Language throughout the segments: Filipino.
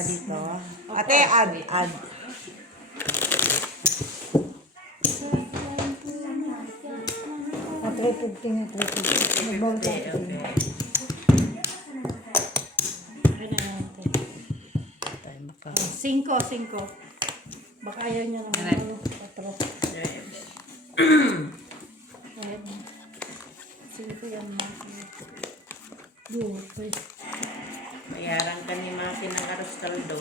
tayo dito. Ate, add. At 350 na 350. Mag-ball tayo. Cinco. Baka ayaw niya lang. Patro. Ayan. 5 yan na. Okay. Bayaran ka ni Maki ng Arostaldo.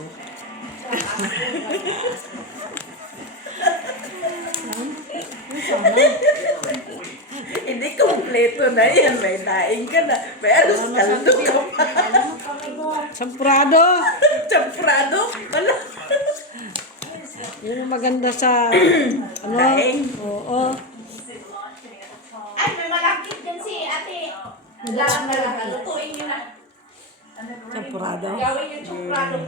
Hindi kompleto na yan. May daing ka na. May Arostaldo ka pa. Sampurado! Champrado. Wala. Yun ang maganda sa ano? Daing. Oo. Ay, may malaki dyan si ate. Lang na lang. Lutuin nyo na. Sampurado. Gawin yung chocolate.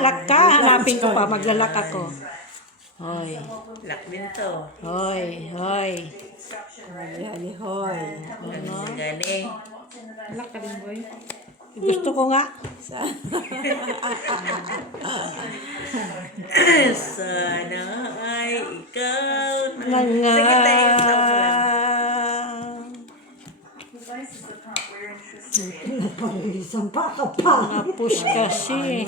Lak ka. Hanapin ko pa. Maglalak ako. Hoy. Lak din to. Hoy. Magali, hoy. Ano? Galing. Lak ka din, boy. Gusto ko nga. Sana ay ikaw. Nga. Sige tayo. Stop lang. Push kasi.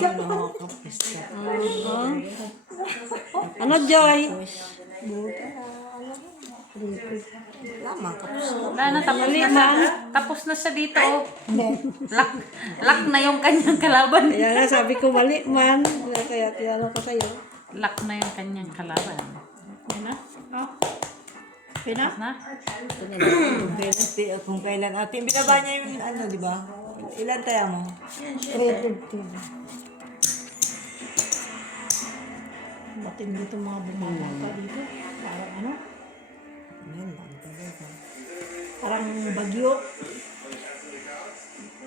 Ano, Joy? Wala na, tapos na siya dito. Oh. Lock na yung kanyang kalaban. Kaya nga, sabi ko mali man. Kaya tinanong ko sa'yo. Lock na yung kanyang kalaban. Yan na? Oh. Pina? Tapos na? Kung kailan ate, binaba niya yung ano, di ba? Ilan tayo mo? 350. Matindi itong mga bumabata dito. Parang ano? Ayan lang talaga. Parang bagyo.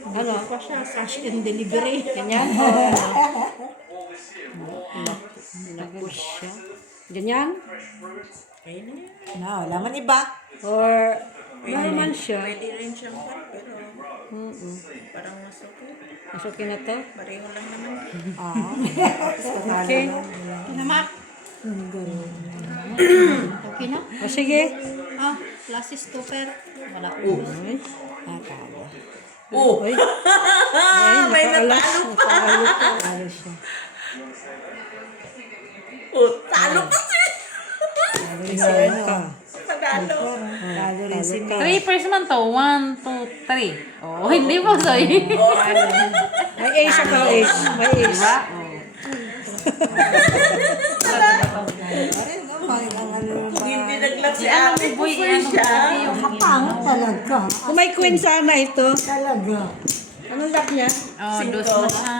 Ano? Pa siya, cash and delivery. Ganyan. Nag-push siya. Ganyan. Ayun na yan. Na, wala man iba. Or, wala naman siya. Pwede rin siyang pan, pero parang masukit. Masukin na to. Pareho lang naman. Oo. Okay. Kinamak. Okay na? O sige. Ah, plastic stopper. Wala. Ay. Akala. Oh! Ay, May nakaalas. natalo pa! Nakaalas pa. Alas siya. Oh, talo pa siya! Si ano? Panalo. Lalo rin si Mel. 3 pairs man to. 1, 2, 3. Oh, hindi mo sa'yo. May ace ako, ace. May ace. Diba? Arin, no? Ang ano ba? Hindi naglag si Ano ate mo, boy? po Ano siya. yung Kapangit talaga. Kung may queen sana ito. Talaga. Anong lock niya? Oh, dos na siya.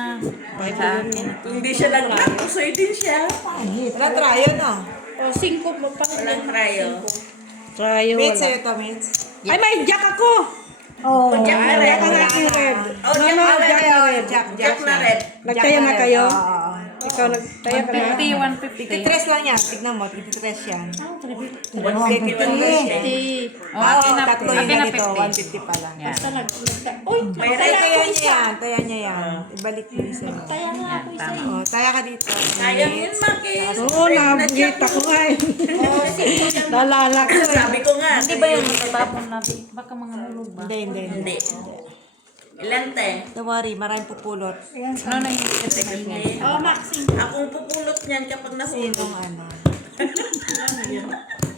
Sa akin. Kung hindi siya naglag, pusoy din siya. Wala trayo, no? O, 5 mo pa. Walang trayo. Tayo Mates, wala. sa'yo to, mates. Ay, may jack ako! Oh, Jack na red. Jack ang aking red. Oh, No, Jack no, na jack na red. Jack na red. Nagtaya na kayo? Oo. Ikaw nagtaya ka na? 50, 150. Tigtitres lang yan. Tignan mo, tigtitres yan. 150, 150. Oh, akin na, tatlo yung akin na ganito. 50. 150 pa lang. Yan. Uy, May Taya red. niya yan. Taya niya yan. Ibalik mo isa. taya na Yan, ako isa. tama. Oh, taya ka dito. Sayang yun, Maki. Oo, nabigita ko nga eh. Nalala ko eh. Sabi ko nga. Hindi ba yun matabapon na? Baka mga hulog ba? Hindi. Hindi. Ilan te? Don't worry, maraming pupulot. Ano na hindi kasi maingay? Oh, Maxi. Akong pupulot niyan kapag nahulog. Sinong ano?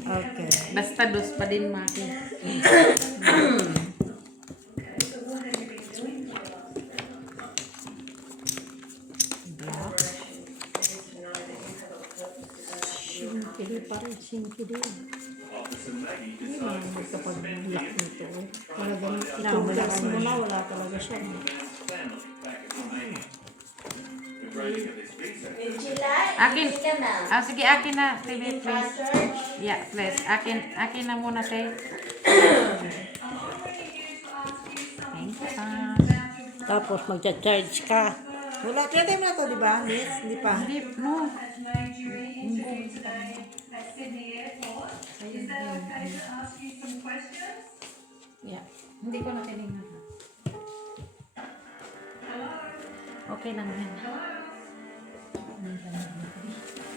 Okay. Basta dos pa din, Maki. Singkili pa rin, singkili. Hindi naman magkapag-lock nito. Talagang itugas mo na, wala talaga siya. Akin. Ah, sige, akin na. TV, please. Yeah, please. Akin na muna, te. Thank you, Tapos magcha-charge ka. Wala, pinatay mo na to, di ba? Miss? Hindi pa. Hindi, no. Yeah. Hindi ko na tinignan. Okay lang yan.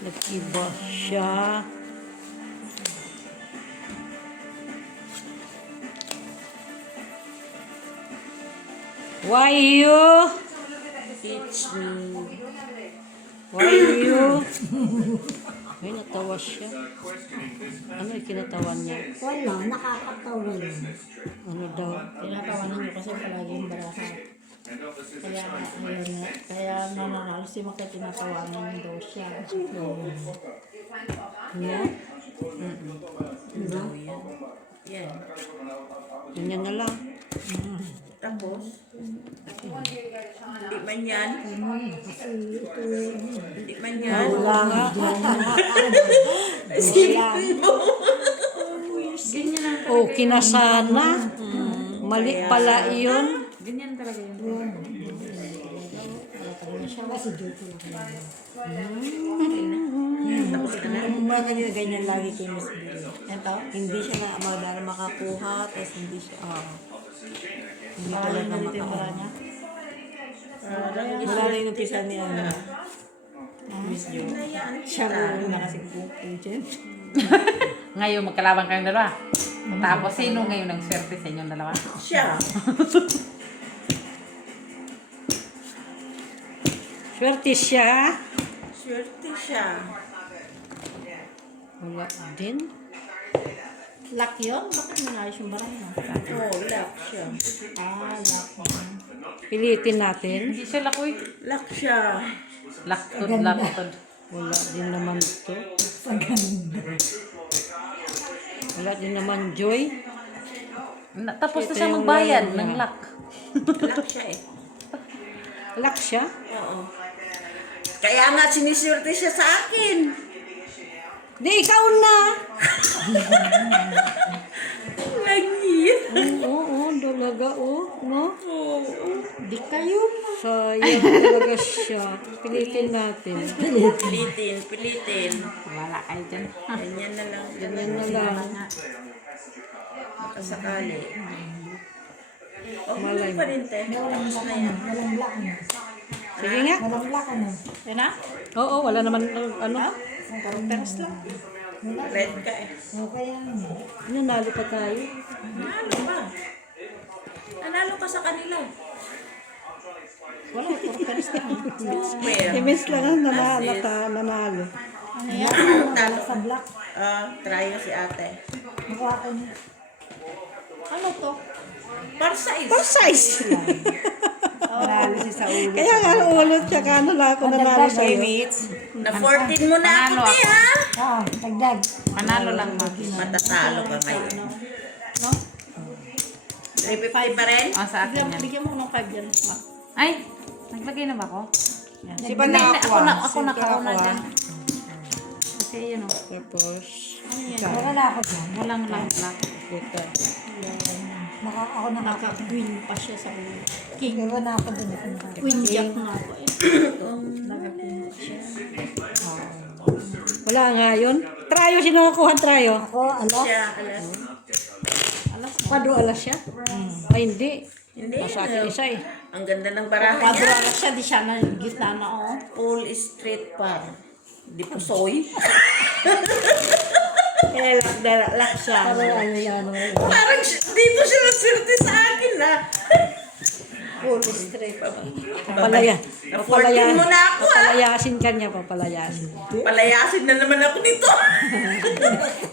Nag-iba siya. Why you? Teach me. Why you? Ay, natawa siya. Ano yung kinatawa niya? Wala, nakakatawa yun. Ano daw? Tinatawanan niyo kasi palagi yung baraha. Kaya ayun nga, kaya nananalo si Maka tinatawanan daw siya. No? Diba? Yan. Ganyan na lang. Tapos, hindi man yan. Hindi man yan. Wala nga. Isipin mo. Ganyan lang. Oh, kinasana. Mali pala iyon. Ganyan talaga yun. Siya kasi joke lang. Tapos ka na. Mga kanina ganyan lagi kay Miss Billy. Ito? Hindi siya na madala makakuha, tapos hindi siya, hindi talaga Dito yung bara makakuha. niya. Wala rin yung pisa ni ano, Miss Jo. Hinayaan Siya kita. rin na kasi pupunchen. Ngayon, magkalaban kayong dalawa. Tapos, sino ngayon ang swerte sa inyong dalawa? Siya. Swerte siya. Swerte siya. Wala din. Lock yun? Bakit manayos yung bara niya? Oh, lock siya. Lock. Pilitin natin. Hindi siya lakoy. Lock siya. Laktod, laktod. Wala din naman ito. Wala din naman Joy. Tapos na Ito siya yung magbayad laro niya. ng lock. Lock siya eh. Lock siya. Oo. Kaya nga siniswerte siya sa akin. Di, ikaw na. Lagi. Oo, dalaga no? Di kayo. Sayang talaga siya. Pilitin natin. Pilitin. Wala kayo dyan. Ganyan na lang. Ganyan na lang. Kasakali. Okay Malay lang pa rin, te. Walang Tapos lock na ano. yan. Walang lock ano. Sige nga. Walang lock ano. Yan na? Oo, wala naman ano. Peras lang. Red ka eh. Okay yan. Nanalo pa tayo. Nanalo ka. Nanalo ka sa kanila. Wala, puro peras lang. Super. Imis lang ang nanalo. Ano yan? Wala sa block. Try si ate. Makuha ko niya. Ano to? Par size. For size. Nanalo siya sa ulo. Kaya nga ulot siya ka ano lang ako nanalo Kay sa'yo. mates. Na 14 mo na ako, Panalo te, ha? Dagdag. Manalo lang, ma. Matatalo ka ngayon. No? 350 pa rin? O, sa akin yan. Bigyan mo ng 5 yan. Ay, naglagay na ba ako? Si ba Hindi, na ako na, ako nakauna dyan. Kasi yun o. Tapos, Wala na ako dyan. Walang lang lock. puta. Ako naka-queen pa siya sa ulo. King. Wala na ako dun. Queen jack na ako eh. Naka-queen pa siya. Wala nga yun. Trayo, sino nakuha ang trayo? Ako, alas. Siya, alas. Quadro alas siya? Ay, hindi. Hindi. Sa akin isa eh. Ang ganda ng baraha Quadro niya. alas siya. Di siya na gitna na ako. All straight par. Di po soy. Kaya lock siya. Pero ano yan. Parang dito siya nagswerte sa akin, ha? Full straight. Papalaya. Na-14 mo na ako, ha? Papalayasin ka niya, papalayasin. Palayasin na naman ako nito.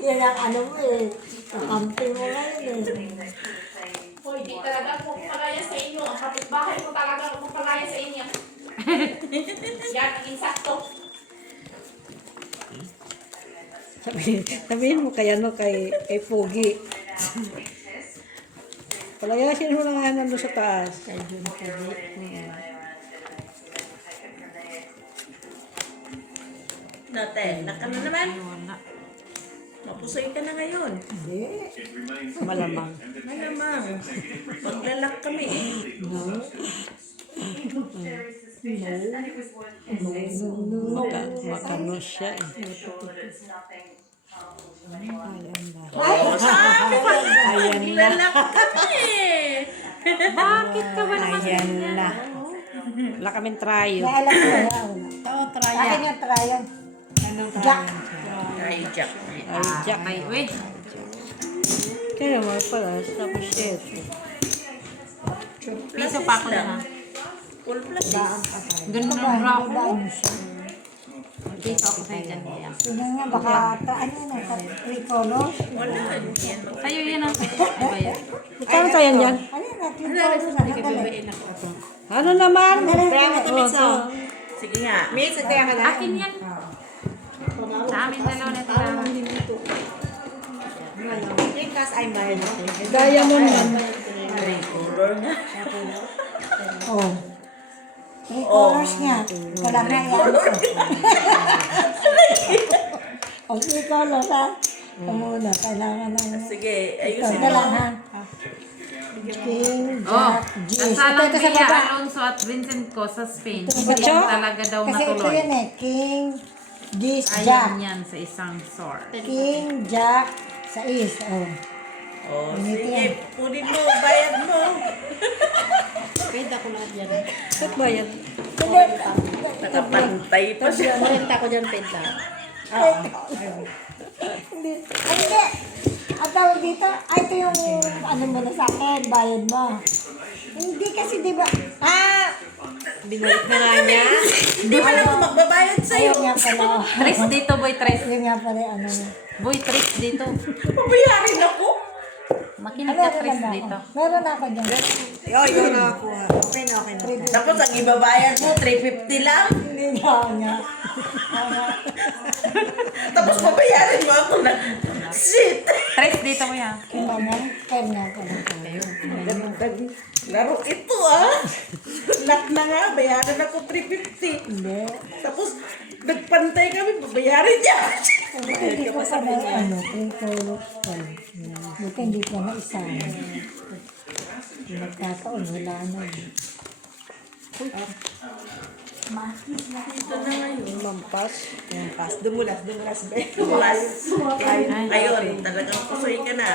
Yan ang ano mo eh. Kakampi mo ngayon eh. Hoy, di talaga pupalaya sa inyo. Ang kapitbahay ko talaga pupalaya sa inyo. Yan, ang insakto. Sabihin mo kay ano, kay Pogi. Palayasin mo lang nga nandun sa taas. Kaya dun ako Nate, naka na naman. Wala. Mapusoy ka na ngayon. Malamang. Malamang. Maglalak kami eh. Makano siya eh. Maglalak kami eh. Bakit ka ba naman Ayan na. Wala kaming trayo. May alam ko na wala. Oo, try Akin yan. yung trial. Anong Jack. Ay, Jack. Ay, Jack. Ay, uy. Kaya naman pala, tapos shit. Piso pa ako lang ha. Full plus. Ganun Ito ang ba, brown. hindi ba ano siya? Piso ako sa'yo dyan. Yan. Sino nga, baka, ano na, 3 colors? Wala. Yan. Sa'yo yan ang ano ba yan? Magkano tayo yan? Ano na, 3 colors na, nadali. Ano naman? Kaya nga Sige nga. Mix, kaya ka na? Akin yan. Sa amin dalawa na ito. Because I'm buying it. Diamond man. Color nga. Oh. 3 colors nga. Kailangan yan. O, 3 colors ha. Ito muna, kailangan na. Sige, Ito, ayusin ito mo. lang ha. King, Oh, Jack, G. nasalang Ito sa Villa baba. Alonso at Vincent ko sa Spain. Ito sa Hindi baba. talaga daw Kasi ito natuloy. yun eh. King, G, Jack. Ayun yan sa isang sword. King, Jack, sa is. Oh. Oh, sige. Kunin mo. Bayad mo. Pwede ako lahat yan. Ba't ba yan? Hindi. Nakapantay pa siya. Renta ko dyan, pwede. Hindi. Ay, hindi. Ang tawag dito, ay ito yung ano mo na sa akin, bayad mo. Hindi kasi di ba, Binalik na nga niya. Hindi pa lang ako magbabayad sa'yo. ayun nga pala. Tres dito, boy, tres. Ayun nga pala, ano. Boy, tres dito. Pabayarin ako. Makinig Ano, ka, tres meron dito. ako. Meron ako dyan. Oh, ikaw nakakuha. Okay na, okay na. Tapos ang ibabayad mo, 350 lang. Hindi nga. Tapos pabayarin mo ako na, shit. Tres dito mo yan. Kaya nga pala. Laro ito ah. Lahat na nga, bayaran ako 350. Hindi. Tapos, nagpantay kami, babayarin niya. Hindi ko pa na, ano, 3 colors pa. Buti hindi ko na isa. Nagkataon, wala na. Ito na ngayon. Mampas. Mampas. Dumulas, dumulas. Plus, ayun, talagang kusoy ka na.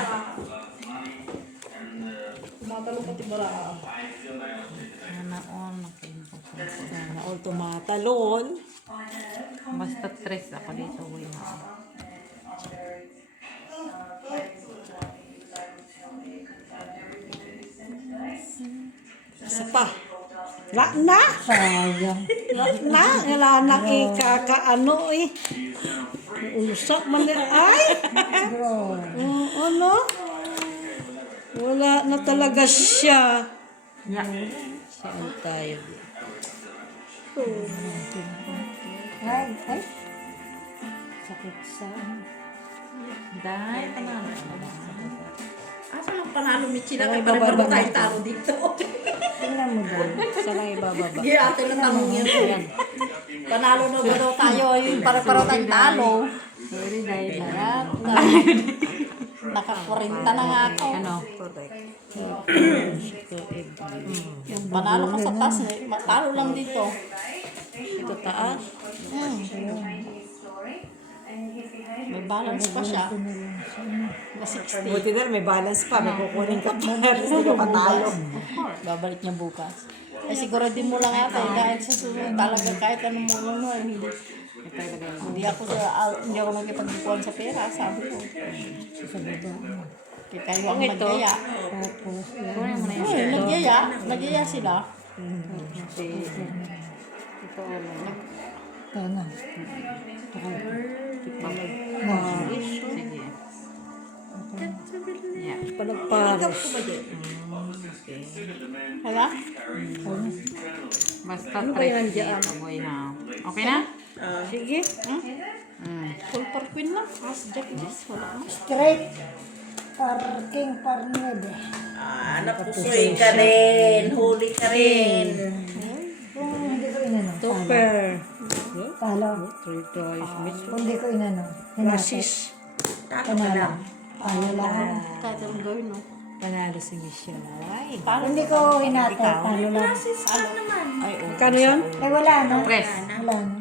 Sana all nakinig. Sana all tumatalon. Basta tres ako dito, boy. Isa pa. Wala na. Sayang. Wala na. Wala na ikakaano eh. Usok man na. Ay! Bro. Ano? Wala na talaga siya. Yeah. Saan tayo? Ay. Sakit sa Dahil ka na. Asa lang panalo, Michi lang. Ay, Ay, parang bababa tayo dito. talo dito. tingnan mo doon. Saan ang ibababa? Hindi, ate lang tanong yan. Panalo na ba daw tayo? Yung para-para tayong talo. Sorry, dahil Ayan. Naka-40 na nga ako. ano? Yung panalo ko sa taas, talo lang dito. Ito taas. May balance pa siya. Na 60. Buti na may balance pa. May kukunin ka pa. Hindi ka patalo. Babalik niya bukas. Eh siguro din mo lang ata dahil sa sunod talaga kahit anong mo hindi ako nakipagbukuhan sa pera, sabi ko. Kaya kayo ang nagyaya. Kunin mo na yung Nagyaya sila. ito ulo. Ito na. Sige. Yeah. Panagparos. Wala? Basta tres dito, boy, ha? Okay na? Sige. Full for queen lang. As Jack Jess, wala na. Straight. Parking parnede. Napusoy ka rin. Huli ka rin. Hindi ko inano. Super. Talo. Three twice. Hindi ko inano. Rasis. Panalo. Talo lang. Kahit anong gawin, no? Panalo si Michelle. Ay. Hindi ko hinatay. Talo lang. Kano yun? Eh wala na. Press. Wala na.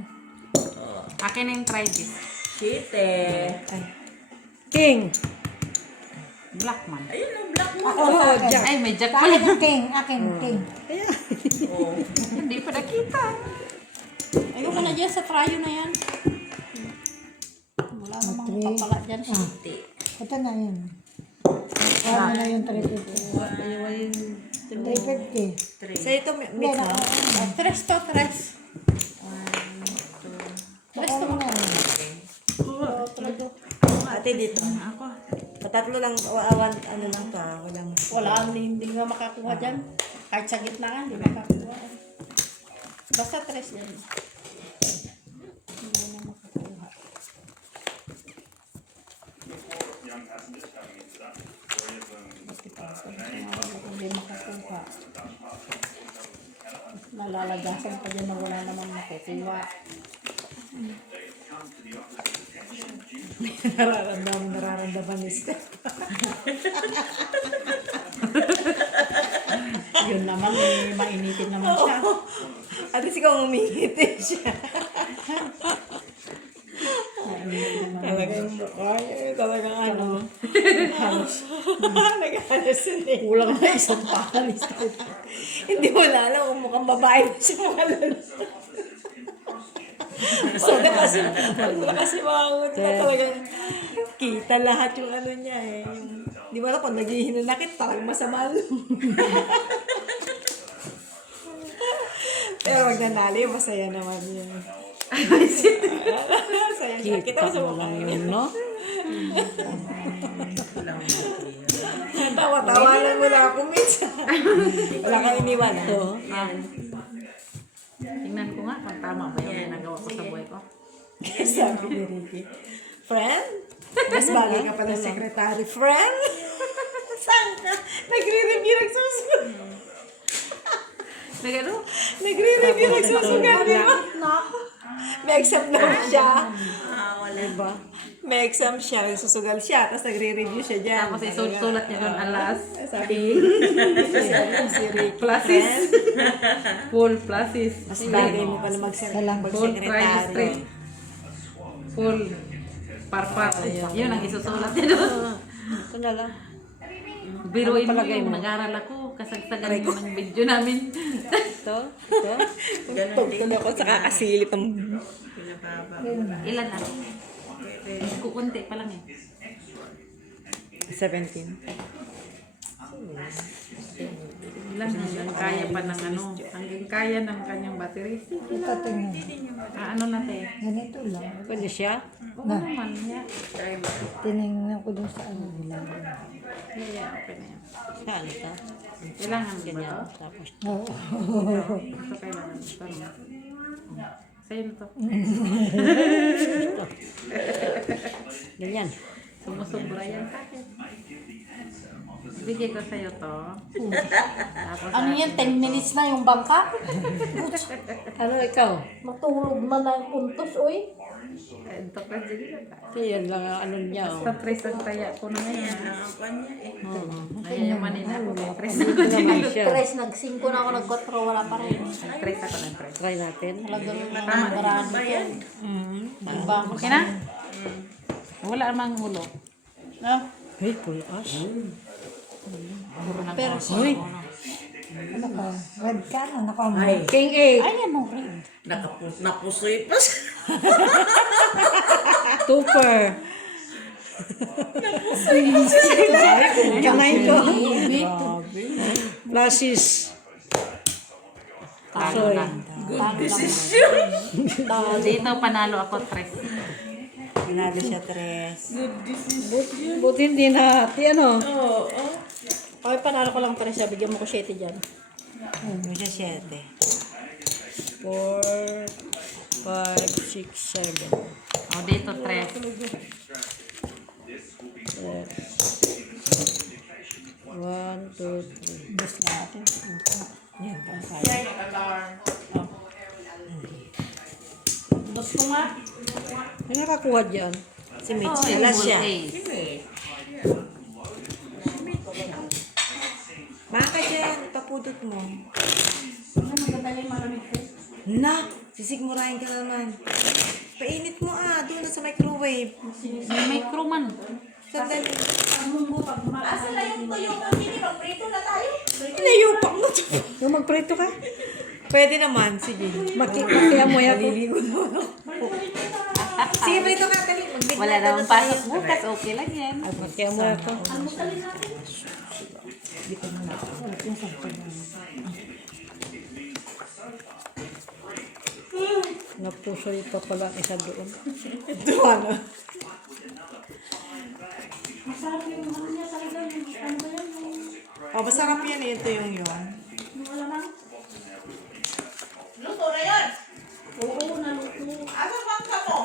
Akin na yung try this. Shit eh. King. Black man. Ayun ang black mo. Ako sa akin. Ay, may jack Sa pala. akin yung king. Akin, king. Oh. Hindi pa na king. Ayoko na dyan sa tryo na yan. Wala namang papala dyan. Ito na yun. Kaya na yung 350. 350. Sa ito, mix mo. Tres to, tres. Tres to. Ate dito. Ako. Patatlo lang, awan, ano lang ka. Walang... Wala, hindi nga makakuha dyan. Kahit sa gitna ka, hindi makakuha. Basta tres yan. Hindi na makakuha. Hindi makakuha. Nalalagasan pa dyan na wala naman makukuha. Nararamdaman ni Steph. Yun naman, mainitin naman siya. At least ikaw umingitin siya. Talagang mukha niya. Talagang ano. Halos. Nag-halos yun eh. Kulang na isang palis. Hindi mo na alam kung mukhang babae mo siya mga lalaki. So, kasi mga ngut na talagang kita lahat yung ano niya eh. Yung, di ba na kung naghihinanakit, talagang masama lang. Pero wag nanali, masaya naman yun. Masaya siya. Kita mo sa mukha yun, no? Tawa-tawanan mo na ako minsan. Wala kang iniwan. Tingnan ko nga kung tama ba yung ginagawa ko sa buhay ko. Sabi ni Ricky, friend? Mas bagay ka pa ng secretary. Friend? Saan ka? Nagre-review, nagsusugat. Nagano? Nagre-review, nagsusugat, di ba? May exam daw siya. Diba? May exam siya, nagsusugal siya, tapos nagre-review siya dyan. Tapos isulat niya doon alas. Sabi si Ricky, Pluses. friend, Full pluses. mas bagay mo pala Full mag-secretary. straight. Full parpar. Yun ang isusulat niya doon. Ito na lang. Biruin mo yung nag-aral ako. Kasagsagan mo ng video namin. Ito. Tugtol ako sa kakasilip ng... Ilan na? Kukunti pa lang eh. 17. Ilan hanggang kaya pa ng ano. Hanggang kaya ng kanyang battery. Ito tingnan. Ano na te? Ganito lang. Pwede siya? Oo naman niya. Tinignan ko dun sa ano nila. Yeah, okay na yan. Saan ito? Kailangan ganyan. Tapos, Oo. Ito kailangan. Ito no? Sa'yo na to. ganyan. Sumusobra yan sa akin. Bigay ko sa'yo to. Tapos Ano yan, 10 minutes na yung bangka? Ano ikaw? Matulog man ang untos, uy. ito pa dyan. Yan lang ang ano niya. Basta tres ang taya ko na ngayon. Nayayamanin ako. Tres Naman siya. Tres, nag-5 na ako, nag-4, wala pa rin. Tres ako ng tres. Try natin. Talagang nangangarahan ko. Iba. Okay na? Wala namang ulo. No? Hey, pulkas. Pero, Ano ka? Red ka na. Naka King 8. ay, ano rin. Napusoy pa siya. Tupper. Kamay ko. Flashes. Talo lang. Good decision. Dito panalo ako tres. Pinalo siya, Tres. Buti hindi na hati, ano? Oo. Okay, panalo ko lang pa rin siya. Bigyan mo ko 7 dyan. Ano siya, 7. 4, 5, 6, 7. O dito tres. 1, 2, 3. Bus natin. Yan, kaya. Bus ko nga. Ano nakakuha dyan? Si Mitch. Oh, Wala yung siya. ace. Maka dyan, tapudot mo. Ano maganda yung malamig ko? Na! Sisigmurahin ka naman. Painit mo doon sa microwave. May micro man. Sandali. Asa na yung tuyo mo? Hindi, magprito na tayo. Inayupak mo. Yung magprito ka? Pwede naman, sige. Kaya mo yan. Maliligo mo. Sige, prito ka, dali. Magbigay Wala ka namang na tayo. pasok bukas. Okay lang yan. Kaya mo yan. Napuso pa pala isa doon. Ito, ano? Oh, masarap yan eh. Ito yung yun. Luto na yan. Oo, naluto. Asa bang ka mo?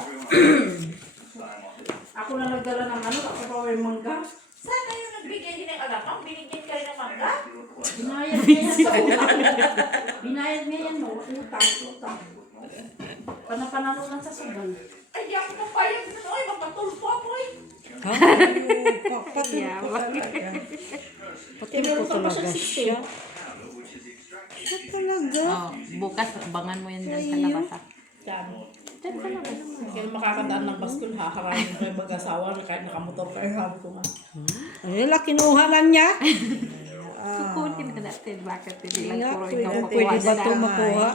Ako na nagdala ng ano, ako raw yung mangga. Sana yung nagbigay din ng anak mo, binigyan ka rin ng mangga. Binayad niya yan sa utang. Binayad niya yan, no? Utang. Panalo lang sa sugal. Ay, di ako papayag na oy, magpatulpo ako eh. Ha? Pati po talaga. Pati po talaga siya. Siya talaga. Oh, bukas, abangan mo yan dyan sa labas. Ha? Diyan ka lang. Kaya makakadaan ng baskul, haharangin ko yung mag-asawa kahit nakamotor kayo, sabi ko nga. Ay, kinuha lang niya. Kukunin na natin. Bakit hindi lang Nga, puro ikaw pwede makuha ba na ito lang. makuha?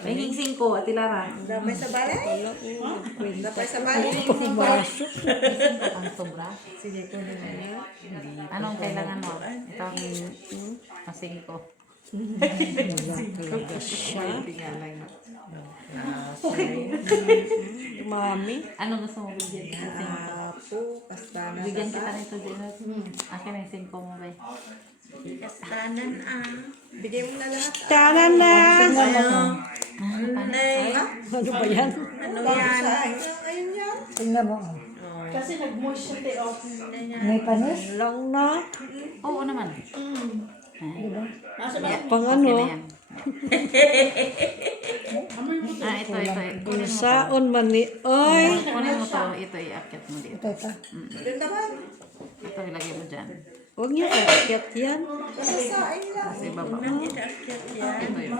May hingsing ko, Ate Lara. Damay sa balay? Damay sa balay? Baso. Ang sobra. Sige, kunin mo na. Anong kailangan mo? Ito ang masing ko. Talaga siya. Mami. Anong gusto mo bigyan? Sing ko. Apo, kastana. Bigyan kita nito din. Akin ang sing ko mo ba? Kastanan Bigay mo na lahat. Tanan na. Ano Ano ba yan? Ano yan? Ayun yan. Tingnan mo. Kasi nag-moist siya, te, oh. May panis? Lang na. Oo naman. Nasa ba? Pang Okay ano? na yan. Ito. Kunin mo to. Saon man ni. Oy. Kunin mo to. Ito, iakyat mo dito. Doon naman. Ito, ilagay mo dyan. Huwag niyo iakyat yan. Sasain lang. Kasi baba mo. Ito yun.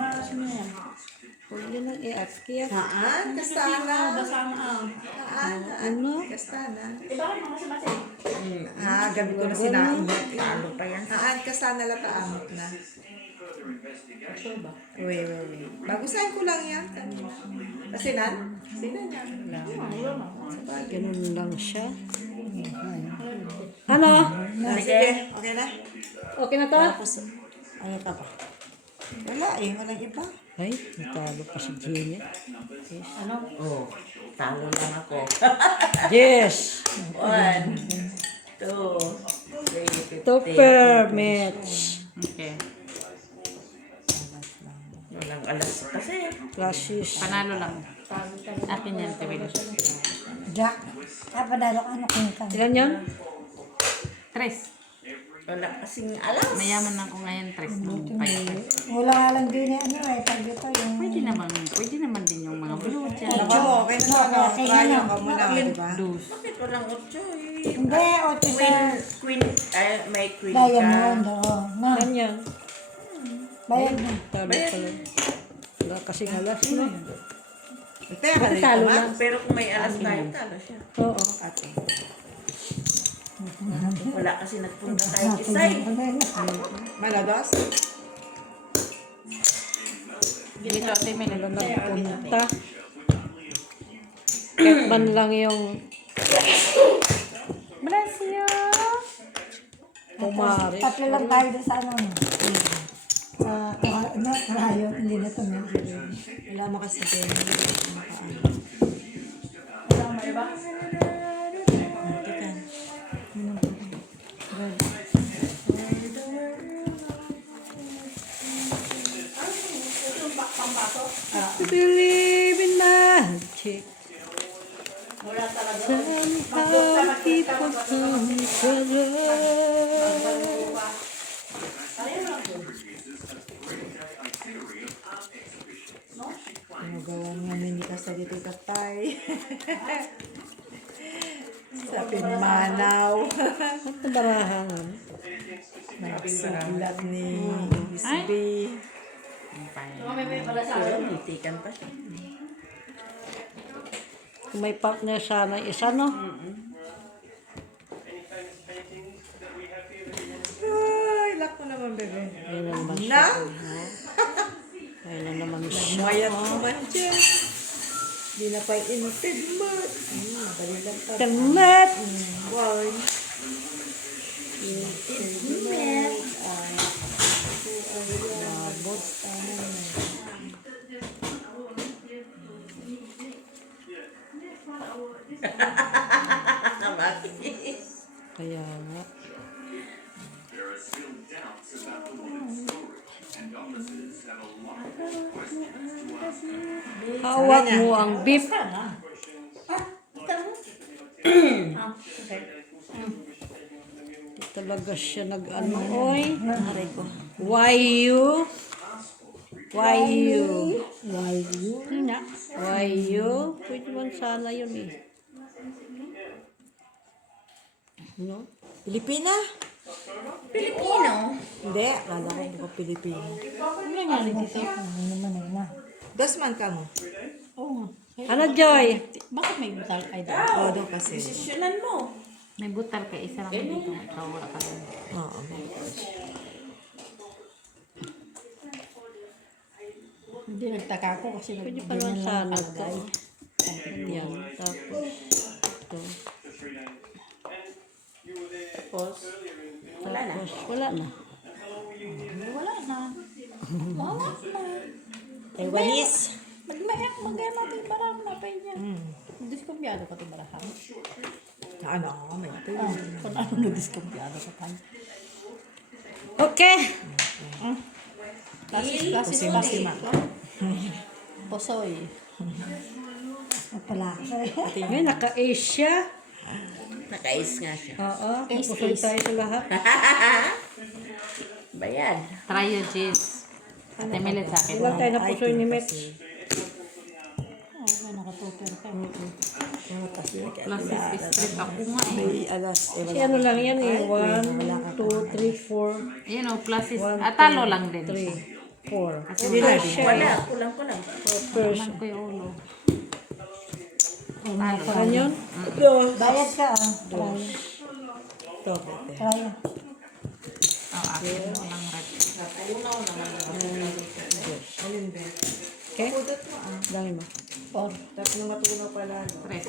Huwag niyo nang iakyat. Haan, kastana. Basama, ah. Haan, Ano? kastana. Iba rin mga sabasay. Gabi ko na sinain. Talo pa yan. Haan, kastana lang taamot na. Uy. Bago sa'yo ko lang yan. Sinan? Sinan yan. Ganun lang siya. Ano? Sige, okay na? Okay na to? Tapos, ano ka pa? Wala eh, walang iba. Ay, natalo pa si Jenny. Oh, talo lang ako. Yes! 1, 2, 3, 50. Super match. Okay. Walang alas kasi. Classes. Panalo lang. Akin yan, Tewin. Jack. Panalo ano kung ka? Ilan yan? Tres. Wala kasing alas. Mayaman ako ngayon, tres. Wala nga lang din ano eh. Pag ito yung... Pwede naman din yung mga blue dyan. Ako mo, okay na to. Try ka muna, di ba? Dos. Bakit walang 8 eh? Hindi, o Queen, may queen ka. Diamond, oo. Ganyan. Bayad na. Talo pa lang. Wala kasing alas na. Kaya ka rin Talo naman. lang. Pero kung may alas tayo, talo siya. Oo. Ate. Wala kasi nagpunta tayo isay. Malabas? Dito, Ate Mel. Wala nagpunta. Kahit man lang yung Bless you! pumari. Tatlo lang tayo doon sa ano. Karayo, hindi na ito. Wala mo kasi din. Believe in magic. Somehow people come together. Nagawa nga mini ka sa dito tatay. Sa Pinmanaw. At nabarahangan. Nagsulat ni Miss Ay. B. Pero nitikan pa siya. Kung may partner sana isa, no? Ay, lock mo naman, bebe. Ayun naman siya. Na? Pumayat dyan. Di na pa inutin mo. Madali lang pa. Kamat! Wow. Kaya nga. Hawak mo ang beef. Talaga siya nag-ano, oy. Aray ko. Why you? Why you? Why you? Pwede man sana yun eh. No? Pilipina? Pilipino. Hindi, akala ko buka Pilipino. Ano nga dito? Dos man ka mo. Oo. Ano, Joy? Bakit may butal ay daw? Oo, doon kasi. Desisyonan mo. May butal ka, isa lang dito. Ikaw wala ka doon. Oo. Hindi, nagtaka ko kasi Pwede pa naman sana ito. Yan. Tapos, ito. Tapos, Wala na. Tapos, wala na. Wala na. Taiwanese. Magmayak, magano, may marami na pa niya. Diskumpiyado ka ito maraham. Ano, may ito yun. Kung ano na diskumpiyado ka pa. Okay. Klasis Masima. Posoy. Pala. Ngayon, naka-Asia. Naka-ace nga siya. Oo. Pusoy tayo sa lahat. Bayan. Trio cheese. Ate Milet sa akin. Ilan tayo na pusoy ni Met? Oo, nakatuper ka. Plus strip ako nga eh. May alas. Kasi ano lang yan eh. 1, 2, 3, 4, Ayun o, plus is, talo lang din. 3, 4. Kasi Hindi wala na din. siya Wala. eh. Kulang-kulang. Person. Naman ko yung ulo. Ano yun? Bayad ka ah. Try. Ito, bete. Try. Oh, akin mo lang red. Okay? Dami mo. 4. Tatlong matunaw pala. Tres.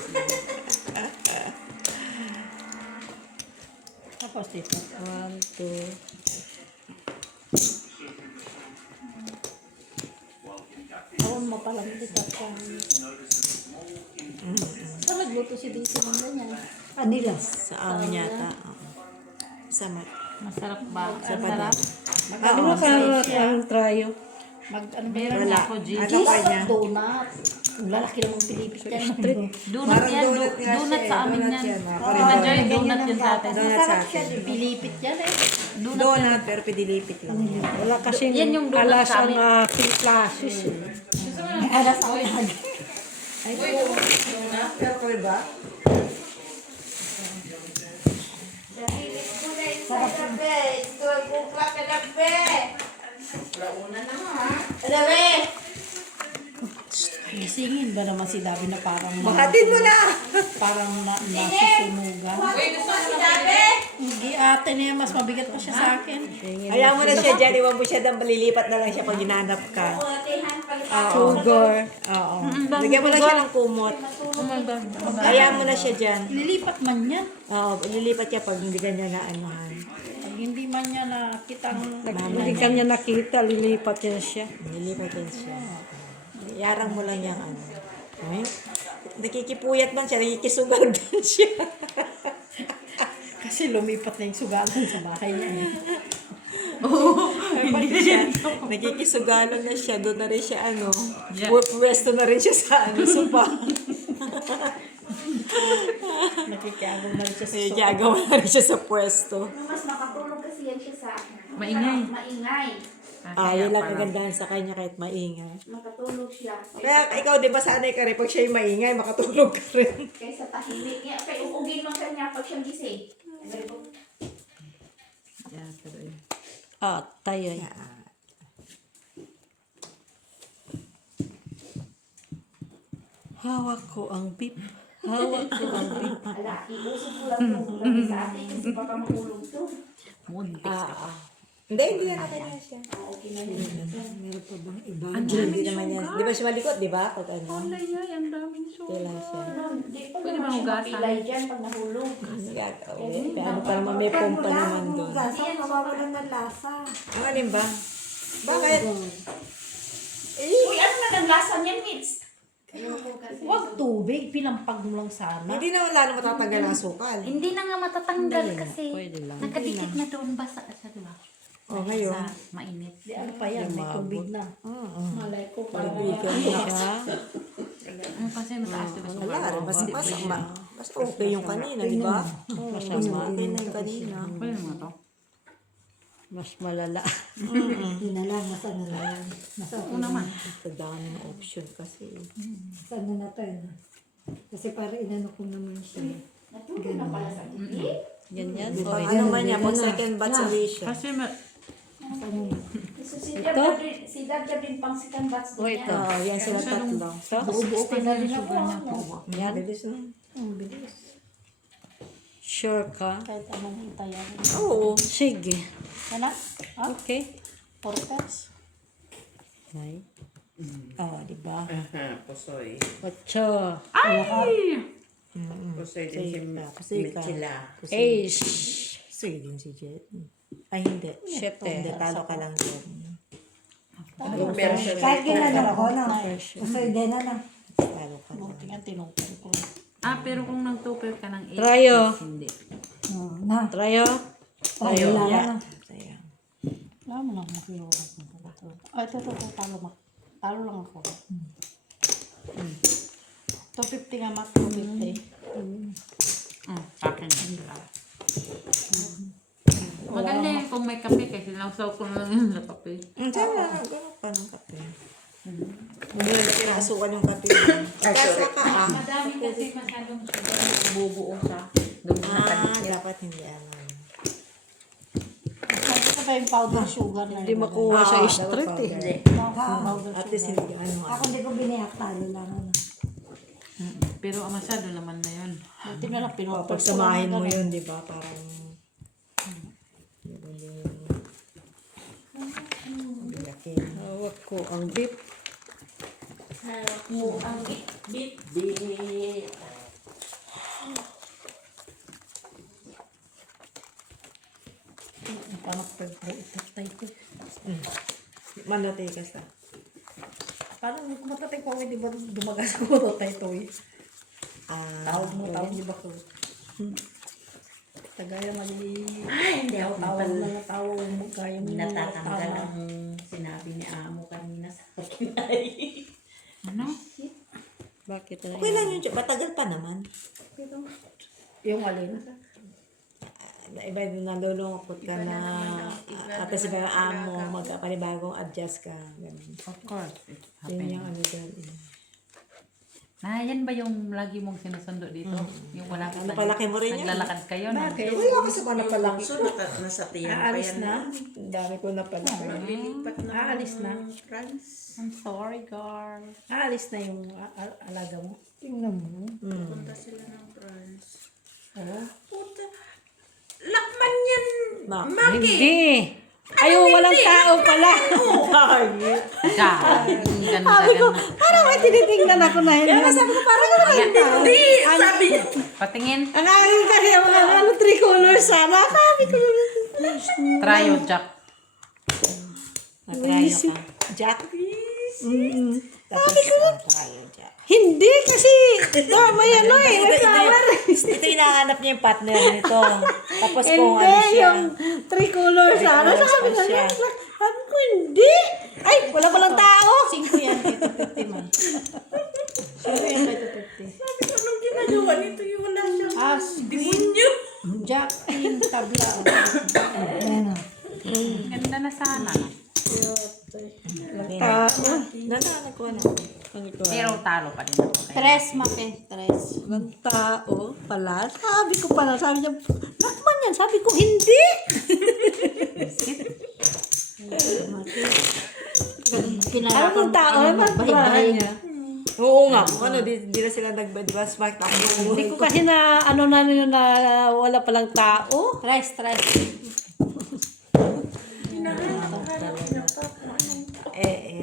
Tapos dito. 1, 2, Awan mo pala dito ka. Saan nagluto si Dito ng ganyan? Kanila. Sa amin yata. Oo. Sama. Masarap ba? Sa Masarap. ano ka ang trio? Ano ba Meron Wala. ako, G. Ano pa niya? Donut. Ang lalaki namang Pilipit yan. Donut Parang yan. donut nga Donut siya sa eh. amin Donut yan. yan, ah. Diba, Joy? Donut yan sa atin. Donut sa atin. Pilipit yan eh. Donut, pero pinilipit lang yan. Wala kasing Yan yung donut alas sa ang amin. classes eh. Alas ako yan. Pero ko ba? Gisingin ba naman si Dabi na parang Makatid mo na! parang nasusunugan? Hindi ate niya, mas mabigat pa siya sa akin. Ayaw mo na siya dyan. Iwan mo siya dyan. Malilipat na lang siya pag ginanap ka. Sugar. Oo. Lagyan mo na siya ng kumot. Ayaw mo na siya dyan. Lilipat man yan. Oo, lilipat niya pag hindi ganyan na anuhan. Pag hindi man niya nakitang Hindi kanya nakita, lilipat yan siya. Lilipat yan siya. Yarang mo lang yung ano. Ay, nakikipuyat man siya, nakikisugal din siya. kasi lumipat na yung sugalan sa bahay niya. eh. Hindi siya. Nakikisugalan na siya. Doon na rin siya ano. Pwesto na rin siya sa ano, sopa. Nakikiagaw na rin siya sa May gagawa na rin siya sa pwesto. Mas makatulog kasi yan siya sa Maingay. maingay. Yun lang kagandahan sa kanya kahit maingay. Makatulog siya. Kaya ikaw, di ba sanay ka rin pag siya'y maingay, makatulog ka rin. Kaysa tahimik niya. Kaya uugin mo kanya pag siyang gising. Tayo ay. Hawak ko ang beef. Hawak ko ang beef. Ala, iusog ko lang yung ulam sa atin kasi baka mahulog to. Muntik. Hindi na kanya siya. Meron pa bang iba? Hindi naman yan. Di ba siya malikot, di ba? Pag ano, Ay, ang daming sugar. kailan siya. Pwede ba hugasan? Pilay dyan pag nahulog. Gagawin. Kaya ano para may pompa naman doon. Hugasan, mawawalan ng lasa. Ang alin ba? Bakit? Uy, ano na ng lasa niyan, Mitz? Huwag tubig, pinampag mo lang sana. Hindi naman lalo matatagal ang sukal. Hindi na nga matatanggal kasi Pwede lang. nakadikit na doon basa siya, di ba? Oh, ngayon. Sa mainit. Di ano pa yan, may tubig na. Malay ko pa. Bibigyan na ka. Ang kasi mataas, diba? Wala rin. Mas okay yung kanina, di ba? Mas okay na yung kanina. Pwede mo to? Mas malala. Yun na lang, mas ano na yan. Mas okay na. Sa dami ng option kasi. Mas ano na to yun. Kasi para inano ko naman siya. Natulog na pala sa TV. Ganyan. Pag ano man niya, pag second batch ulit siya. Kasi So, si Dad din pang second batch din Wait, yan. Oo, yan sila tatlo. Buo ka na rin ako. Yan. Bilis na. Sure ka? Kahit anong itayan. Oo. Sige. Ano? Okay. Portes? Ay. Oh, di ba? Pusoy. Ocho. Pusoy din si Mitchila. Ace. Sige din si Jet. Ay, hindi. Siyete. Hindi, talo ka lang doon. Pero siya Kahit ginano ako, no? Gusto din na lang. Talo ka lang. Buti nga tinutol ko. pero kung nag-tupil ka ng 8, Trayo. hindi. Na, Trayo. tayo lang na. Sayang. Wala mo lang makilala ko. Ay, ito, talo lang ako. 250 nga, Mac. 250. Sa akin na sila. Maganda yun kung may kape kasi nausaw ko na lang yun sa kape. Saan na, gano'n pa ng kape. Hindi na pinasukan yung kape. Kasa ka Madami kasi masyadong sugar bubuo sa doon na dapat hindi ano. Sabi ko pa yung powder sugar na Hindi yun. makuha sa dapat street eh. powder. Powder At least hindi ano. Ako hindi ko biniyak, talo lang. Ano. Pero masyado naman na yun. Buti na lang pinutol ko. Pagsamahin mo yun, di ba? Parang... Laki. Hawak ko ang beef. Hawak mo ang bit. Paano ko itatay ko? Manatay ka sa. Paano kung matatay ko, hindi ba dumagas ko ito tayo eh. Tawag mo, di ba ko? Tagaya mali. Ay, hindi ako Tawag na tawag mo, kaya mo. natatanggal ang sinabi ni Amo kanina sa akin ay. Ano? Bakit na Okay lang yun. Matagal pa naman. Yung alin. Iba din nalulungkot ka na at sa mga amo, magpanibagong adjust ka. Ganun. Of course. It Yun happened. yung ano dyan. Yan ba yung lagi mong sinusundo dito? Yung wala ka Napalaki mo rin yan. naglalakad kayo, no? Bakit? Wala kasi pa napalaki. So, nasa tiyan pa Aalis yan. na? Ang dami ko napalaki. Lilipat na. Aalis na? France. I'm sorry, girl. Aalis na yung alaga mo. Tingnan mo. Punta sila ng France. Oo. Puta. Lakman yan. Ma. Hindi. Ayaw, walang tao pala. Ja. Ganda, ganda. Parang may tinitingnan ako na hindi. Sabi ko parang Hindi. Sabi niya. Patingin. Ang aking kasi ano, tricolor sana. Sabi ko. Tryo, Jack. Natryo ka. Jack? Tapos, natryo, Jack. Hindi kasi may ano eh. May flower. Ito hinahanap niya yung partner nito. Tapos kung ano Hindi, siya. yung tricolor sana. Tricolor Sabi ko, siya. sabi ko hindi. Ay, wala palang tao. 5 yan, kay 250 man. Sino yan kay 250? Sabi ko, anong ginagawa nito? Yung wala siyang As, demonyo. Jack, in tabla. Ayan o. Ganda na sana. Tao. Nananag ko na. Pero talo pa din ako. Tres, Maki. Tres. Walang tao pala. Sabi ko pala. Sabi niya, nakman yan. Sabi ko, hindi. Alam ng tao, naman parahan niya. Oo nga. Kung ano, di na sila di ba smart ako. Hindi ko kasi na, ano na yun na wala palang tao. Tres, tres. Hinahanap niya pa.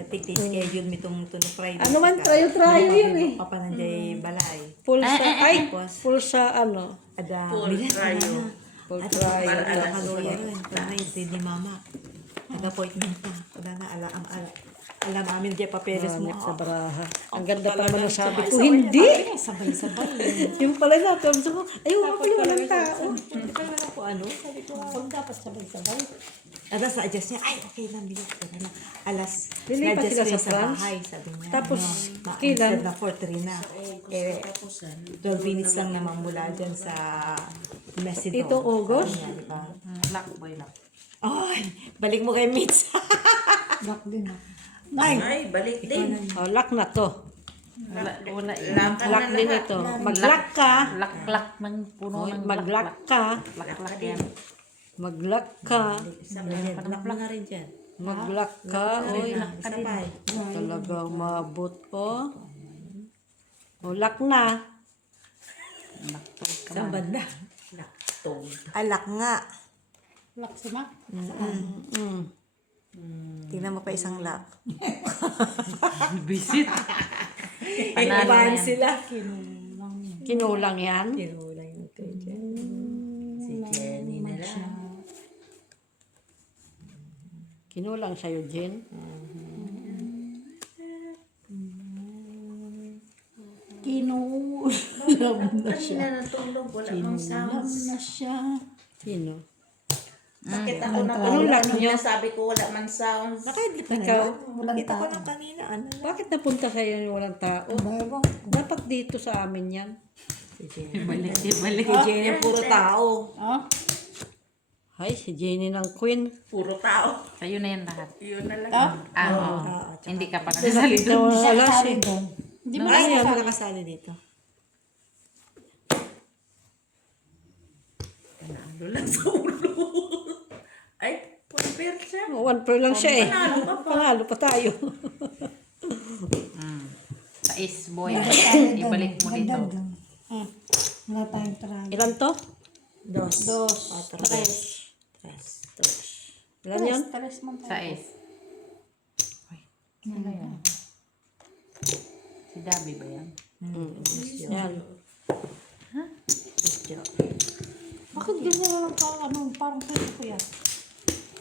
Tig-schedule mi itong tuno Friday. Ano man, trayo-trayo yun eh. Papananday balay. Pulsa, ay, pulsa ano. Ada, Full trial. Full trial. Ada kaloya rin. Friday ni mama. Nag-appointment pa. Wala na, alam amin diya papeles mo. Sa baraha. Ang ganda pa naman ang sabi ko, hindi. Sabay-sabay. Yung pala natin, sabi ko, ayaw nga pala walang tao. Sabi ko, Huwag dapat sabay-sabay. Ada sa adjust niya, ay, okay lang, bigyan ko na. Alas, Lilipat na-adjust sila ko sa yun sa France? bahay, sabi niya. Tapos, Ma- kailan? instead na 4-3 na. 12 minutes lang naman mula dyan sa Messidor. Ito, August? Sabi niya, di ba? Lock, boy, lock. Ay, balik mo kay Mitz. Lock din ako. Ay, balik din. Oh, lock na to. Wala, Lock din ito. Mag-lock ka. Lock ng puno ng Mag-lock ka. Lock yan. Mag-lock ka. Lock mo na rin dyan. Mag-lock ka. Oy, Sabay. talagang mabot ko. O, lock na. Saan banda? Laktong. Alak nga. Laksima. Tingnan mo pa isang lock. Visit. Panalo na sila. Kinulang yan. Kinulang yung ito dyan. Si Jenny na lang. Kinulang sa'yo, Jen. Kinulam na siya. Kanina natulog, wala mang sounds. Na siya. Sino? Bakit ako na Anong lock niyo? sabi ko wala man sounds. Nakahidli pa Ikaw? naman. Walang Kita ko tao. ng kanina. Ano? Bakit napunta sa'yo yung walang tao? Ewan. Dapat dito sa amin yan. Si Jenny. Balik, balik. Si Jenny, puro tao. Ah, Ay, si Jenny ng Queen. Puro tao. Sa'yo na yan lahat. Yun na lang. Oo. Hindi ka pa Nakita nakasalito. mo na alas sabi eh. doon. Hindi mo Ay, na hindi ako nakasali dito. Panalo lang sa ulo. Ay, pamper siya. 1 lang siya eh. Panalo ka pa. Panalo pa tayo. Sa is, boy. Ibalik mo dito. Wala tayong try. Ilan to? Dos. Tres. Ilan yan? Tres man Sa tayo. is. Si Dabi ba yan? Yan. Bakit ganyan na lang parang pwede ko yan?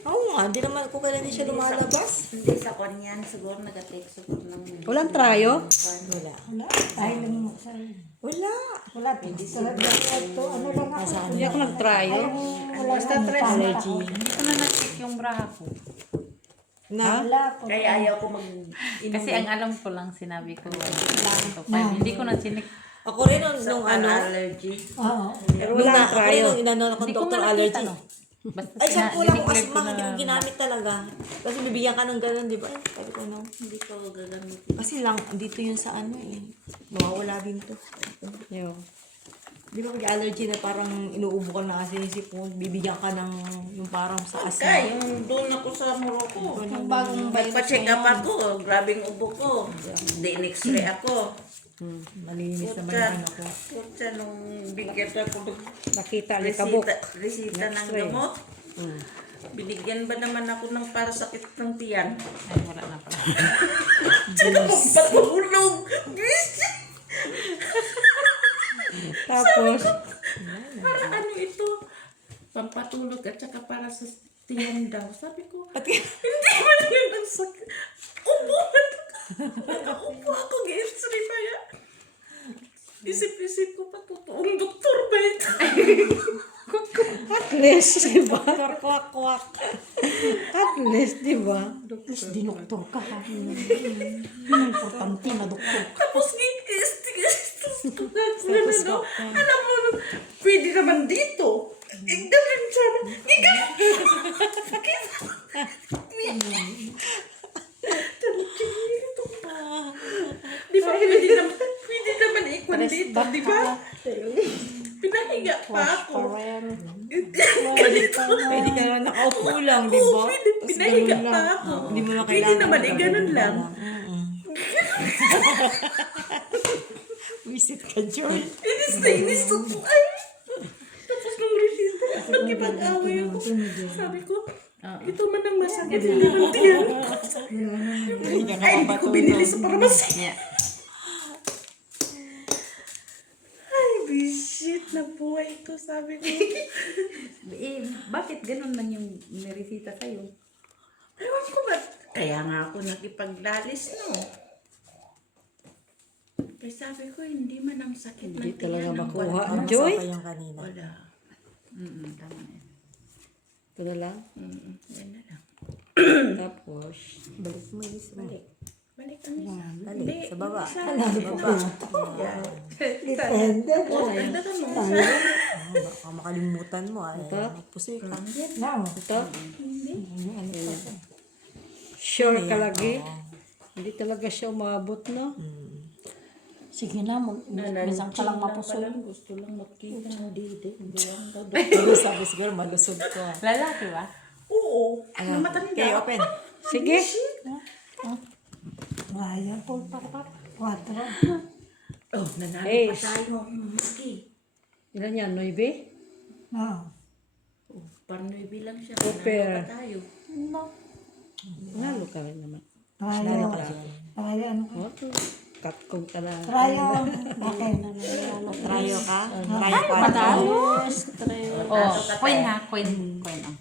Oo nga, hindi naman ko kailan siya lumalabas. Hindi sa kanyan. Siguro nag-text ako ng... Walang trayo? Wala. Wala. Tayo lang mo sa... Wala. Wala. Ito, ano lang ako. Hindi ako nag-trayo. Wala. Basta tres. Allergy. Hindi ko na na-check yung bra ko. Na. Wala po. Kaya ayaw ko mag... Kasi ang alam ko lang sinabi ko. Hindi ko na chinik. Ako rin nung ano. allergy. Oo. Pero Nung wala na, ako rin trayo. nung inano ako Hindi ko doctor nga allergy. nakita, no? Basta Ay, shampoo lang dineclare asma, hindi ko ginamit talaga. Kasi bibigyan ka ng gano'n, di ba? Ay, sabi ko, no. Hindi ko gagamit. Kasi lang, dito yun sa ano eh. Mawawala din to. Yo. Di ba kag-allergy na parang inuubo ka na kasi sipon, bibigyan ka ng yung parang sa asma. Kaya yung doon ako sa Morocco. Yung bagong Nagpa-check up ako. Grabing ubo ko. Hindi in-x-ray ako. Malinis naman yung ano ko. Kutsa nung bigyan ako ng Nakita ni Kabok. resita ng X-ray. gamot. Binigyan ba naman ako ng para sakit ng tiyan? Ay, wala na pala. Tsaka magpatulog. Tapos, Para ano ito? Pampatulog at saka para sa tiyan daw. Sabi ko, hindi man yun ang sakit. Ubo man. Ubo ako. G-x-ray pa yan. Isip-isip ko pa totoong doktor ba ito? at least, di ba? Kwak-kwak. At least, di ba? Mas dinoktor ka ha. Yung importante na doktor ka. Tapos alam mo, pwede naman dito. Igdagan siya. Di ba, pwede naman ikon dito, di ba? Pinahiga pa ako. Pwede ka na nakaupo lang, di ba? Pwede, pinahiga pa ako. Hindi mo na Pwede kailangan. naman, ganun lang. Visit ka, George. Inis na inis ako. Ay! Tapos nung resita, nakipag-away ako. Sabi ko, Ito man ang masakit sa likod tiyan. Ay, hindi ko binili sa parmasi. Yeah. Ay, bisit na buhay ito, sabi ko. Bakit ganun man yung niresita sa'yo? Ewan ko ba? Kaya nga ako nakipaglalis, no? Kaya sabi ko, hindi man ang sakit ng Hindi talaga tiyan ng makuha wala. ang joy. Pa yung kanina. Wala. Tama na yan. Ito na lang. Yan na lang. Tapos, Balik mo yung isa. Balik ang isa. Balik, sa baba. Sa Baba. Yan. Depende. Dagdagan mo. Baka makalimutan mo. Ay, magpusoy ka. No. ito. Sure ka lagi. Hindi talaga siya umabot, no? Sige na, minsan ka lang mapusoy. Gusto lang makita mo dito. Pero sabi siguro malusog ko. Lalaki ba? Oo. Ano matanda? Okay, open. Sige. Ryan, Paul, 4. Oh, nanalo pa Ace. tayo. Miski. Ilan yan? 9? No. Oh, parang 9 lang siya. Super. Nanalo pa tayo. Nalo ka rin naman. Ryan, ano ka? Oh, katkong ka na. Ryan, okay. Trayo ka? Trayo ka? Oh, coin ha, coin. Coin oh.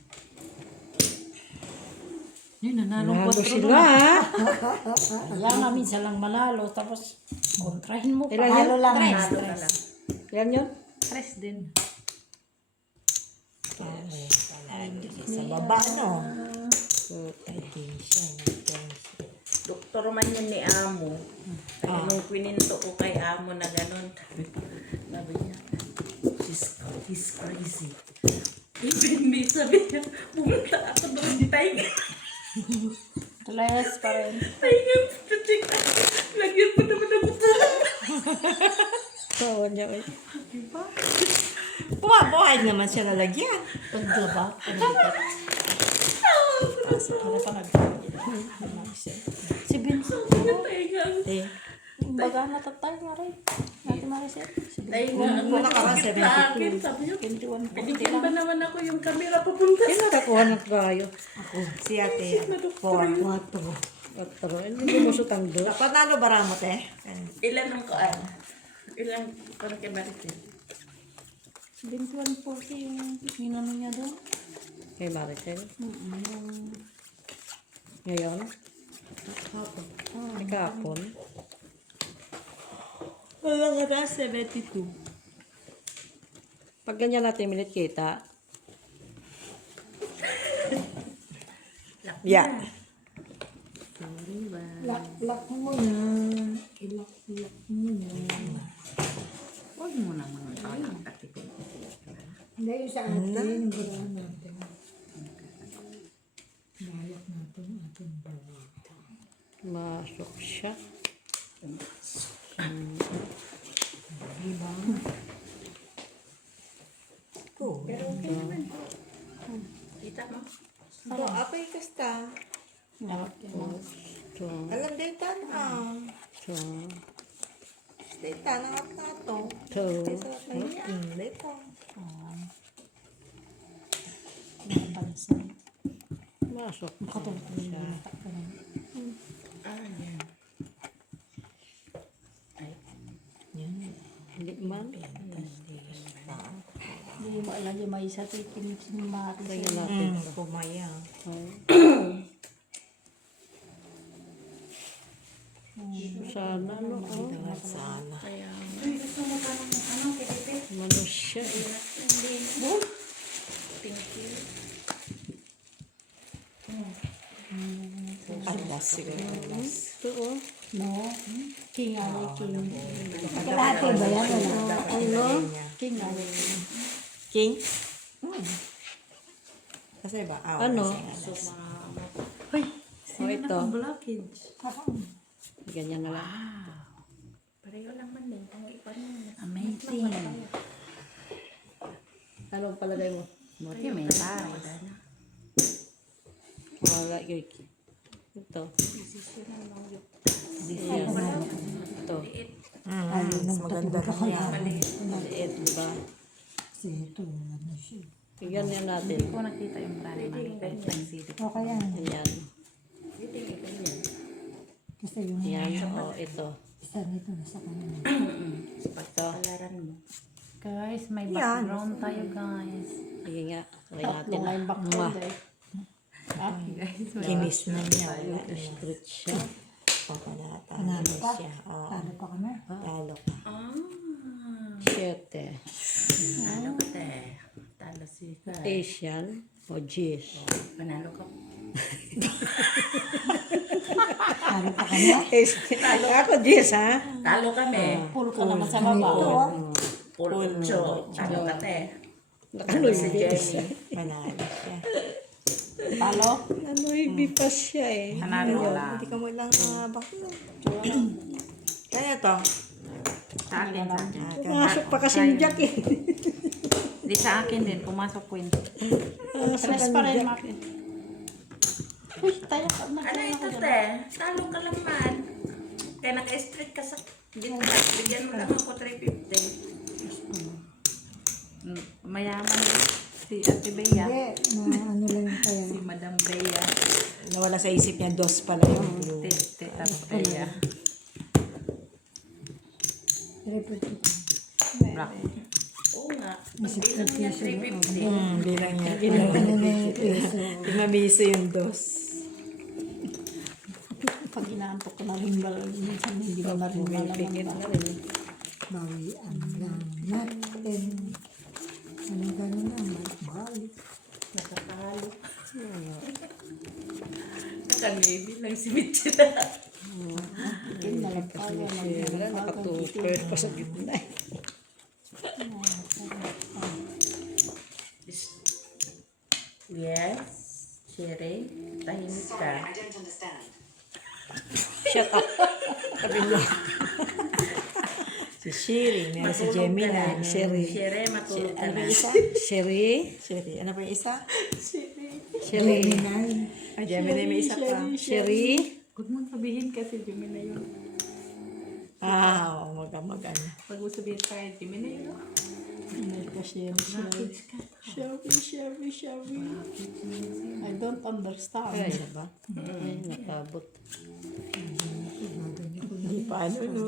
Yun, nanalo Nalo sila, ha? Kaya nga, minsan lang manalo, tapos kontrahin mo pa. Ilan yan? Talo lang. Nanalo na lang. Ilan yun? Tres din. Sa baba, no? Ay, siya. Doktor man yun ni Amo. Kaya nung kwininto ko kay Amo na gano'n, sabi niya, he's crazy. Even me, sabi niya, pumunta ako doon di tayo. Tulayas pa rin. Tayo nga, lagyan mo naman ako po. Oo, niya. Buhay naman siya nalagyan. Paglaba. Para pa Si Vince, Eh, baga natatay nga rin. Natin Maricel. Tayo nga, ang Kung nakaraan, malapit sa akin, sabi niya, 21 binigyan ba naman ako yung camera papunta Sino sa... nakakuha ng kayo? si ate. 4. 4. Hindi mo sutang do. Panalo ba ramot eh? Ilan ang kaan? Ilan parang kay Maricel? 21 po yung minano niya doon. Kay Maricel. Ngayon? Kahapon. Wala ka na, 72. Pag ganyan natin minute kita, Yeah. Lock mo na. Lock mo na. Huwag mo naman talang katipin. Hindi yung sa atin, yung gawin natin. Balak natin, ating bawa. masok siya. Oh. Kita mo? So, ako yung kasta. Ito. Alam din tan Ito. Dita na nga to. Ito. Dito. Masok siya. Ah, yan. Hindi man. Hindi mo alam yung may isa tikinig si Maricel. Lagyan natin. Pumaya. Sana, no? Oh. Sana. Kaya, Mano siya. thank you. Alas siguro. Alas. Ito, oh. No? King Ali King. Kalahati ba yan? Wala. Ano? King Ali. King? Kasi ba? Ano? Alas. Oh, ito. Blockage. Ganyan na lang. Pareho lang man din. Ang iba niya. Amazing. Anong palagay mo? Buti may tao. Wala yun. Ito. Ayan. Ito. Mas maganda na yan. Maliit, diba? Kasi ito, wala na siya. Ganyan natin. Hindi ko nakita yung brand. Nag-city. Okay yan. Ayan. Kasi yung Ayan. O, ito. isa nito nasa kanina. Ito. Guys, may Yan. background tayo guys. Sige nga. Try Tatlo natin. nga yung background eh. Guys, may Kinis na niya. Wala na. Fruit siya. Papalata. Panalo pa? siya. Oo. Talo pa kami. Talo ka. Siyete. Talo ka te. Talo si Asian o Gis. Panalo ka. Talo pa kami. Ako Gis ha? Talo kami. Full ka naman sa baba. Ito oh. Pulcho. Talo ka te. Nakanoy Si Jenny. Panalo siya. Talo. Anoy pa siya eh. Panalo lang. Hindi ka mo lang bakla. Kaya to. Sa akin, sa akin. Pumasok pa kasing Jack eh. Di sa akin din, pumasok po yun. Tres pa rin makin. Uy, tayo ka. Ano ito te? Talo ka lang man. Kaya naka-street ka sa gitna. Bigyan mo lang ako 350. Mayaman si Ate Bea. Hindi, na ano lang kaya. Si Madam Bea. Nawala sa isip niya, dos pala yung blue. Tita Bea. Black. Oo nga. Bilang niya 350. Bilang niya. Ano na yung peso. Mabiso yung dos. Pag inaantok ko na rin ba, minsan hindi ko na rin malaman ba. Bawian lang natin. Ano gano'n na, balik. Nakakahalo. Naka-navy lang si Mitchell. Nalagpagan. Wala, nakatupid pa sa gitna eh. Yes. Sherry. Tahimik ka. Shut up. Sabi mo. Si Shiri, meron si Gemini. meron Sherry. Sherry, matulog ka na. Sherry. Shiri. Ano pa yung isa? Sherry. Ah, Gemini may isa pa. Sherry. Huwag mong sabihin kasi Gemini yun. Ah, oo, mag-ano. Pag mo sabihin sa akin, Gemini yun. Shabby. I don't understand. Ay, na ba? Ay, nakabot. Hindi pa ano, no?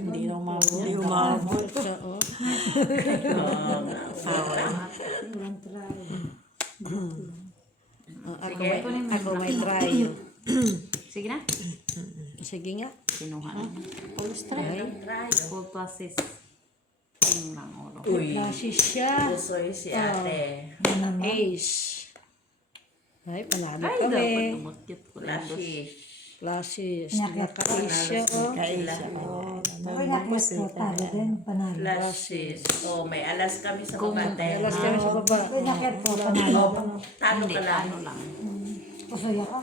Hindi na umabot. Hindi umabot. Siya, oh. Oh, ako may try. Sige na. Sige nga. Kinuha na. Ay, Full process. Yung lang ulo. Uy. nasi siya. Pusoy si ate. Ace. Ay, panalo Ay, kami. dapat umakyat ko lang. Lashish. Classes. Naka-ace siya, oh. Pero napos ko, talo din, panalo. Lashish. Oh, may alas kami sa bukate. Alas kami sa baba. Pero nakit ko, panalo. Talo ka lang. Ano lang. Pusoy ako.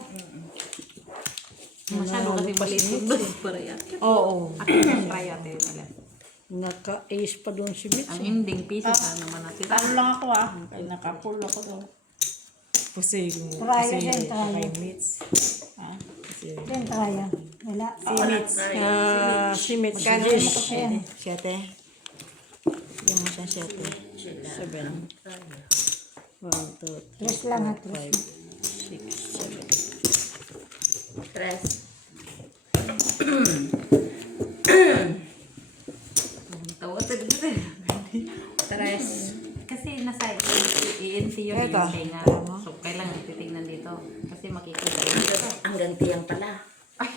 Masyado kasi maliit yung dos para yan. Oo. Akin ang try ate nila. Naka-ace pa doon si Mitch. Ang ending piece na naman natin. Talo lang ako ah. Kaya nakapull ako doon. Pusoy. Try again, try. Kay Mitz. Then try yan. Wala. Si Mitz. Si Mitch. Magkano Gis. mo kasi? Siyete. Yung mo siya siyete. 7. 1, 2, Tres lang ha, tres. 6, 7. Tres. Tawa sa dito. Tres. Kasi nasa ENT yun Eto. yung tinga. So, kailangan titignan dito. Kasi makikita Hanggang tiyang pala. Ay,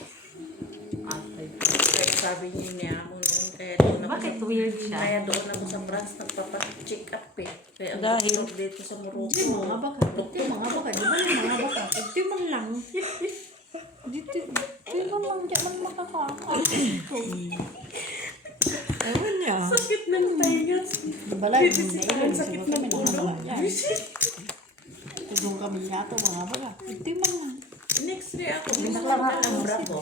Kaya sabi niya ako noon. Kaya doon ako bakit sa- weird siya? Kaya doon ako sa France nagpapacheck up eh. Kaya ang Dahil? doktor dito sa Morocco. Mga baka. Ito mga baka. Di ba yung mga baka? Ito man lang. Dito man dyan man makakaka. Ewan niya. Sakit ng tainga. Balay, nailan siguro kami ng mga baka yan. Tudong kami yato mga baka. Ito man lang. Next-ray ako. Binaklang ka ng bra ko.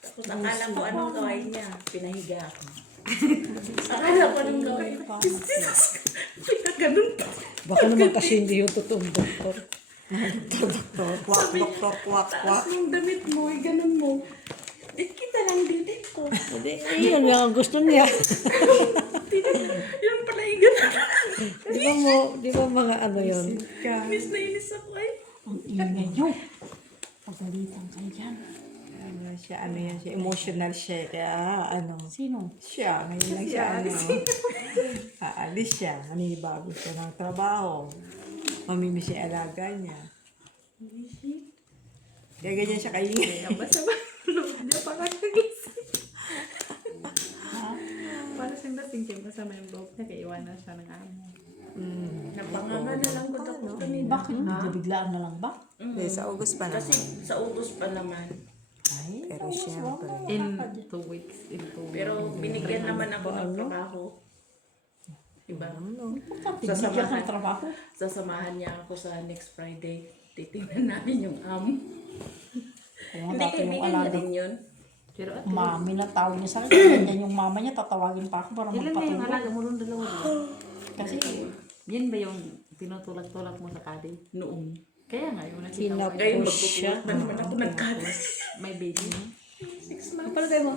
Tapos akala ko anong gawain niya. Pinahiga ako. Akala ko anong gawain niya. Kaya ganun pa. Baka naman kasi hindi yung totoong doktor. Kwak, kwak, kwak, kwak. Taas yung damit mo, ganun mo. Kita lang dito ko. Hindi, yun yung gusto niya. Tingnan Yun pala yung Di ba mga ano yun? Inis na inis ako ay. Ang ingay nyo. Pagalitan kayo dyan. Ano yan siya, emotional siya. Kaya ano, Sino? siya, ngayon lang siya, aalis siya, bago siya ng trabaho. Mamimiss siya yung alaga niya. Kaya ganyan siya kaingay. Basta ba? Hindi pa kakagising. Para siyang lasing siya kasama yung loob niya. Kaya iwanan siya ng amo. Napanganga na lang ko tapos kanina. Bakit? Bigla-biglaan na lang ba? Hindi, sa August pa Kasi naman. sa August pa naman. Ay, Pero siyempre. In 2 weeks. In 2 weeks. Pero binigyan naman ako ng trabaho. Diba? bigyan ka ng trabaho. Sasamahan niya ako sa next Friday. Titingnan namin yung amo. Kaya Hindi dati yung kaibigan niya alaga. din yun. Pero at Mami na tawag niya sa akin. Ganyan yung mama niya, tatawagin pa ako para ilan na yung magpatulog. alaga mo doon dalawa doon? Kasi Yan ba yung tinutulak-tulak mo sa kadi? Noon. Kaya nga, yung nakita mo. Ngayon magpupulot na naman ako nagkalas. May baby. 6 months. Palagay mo.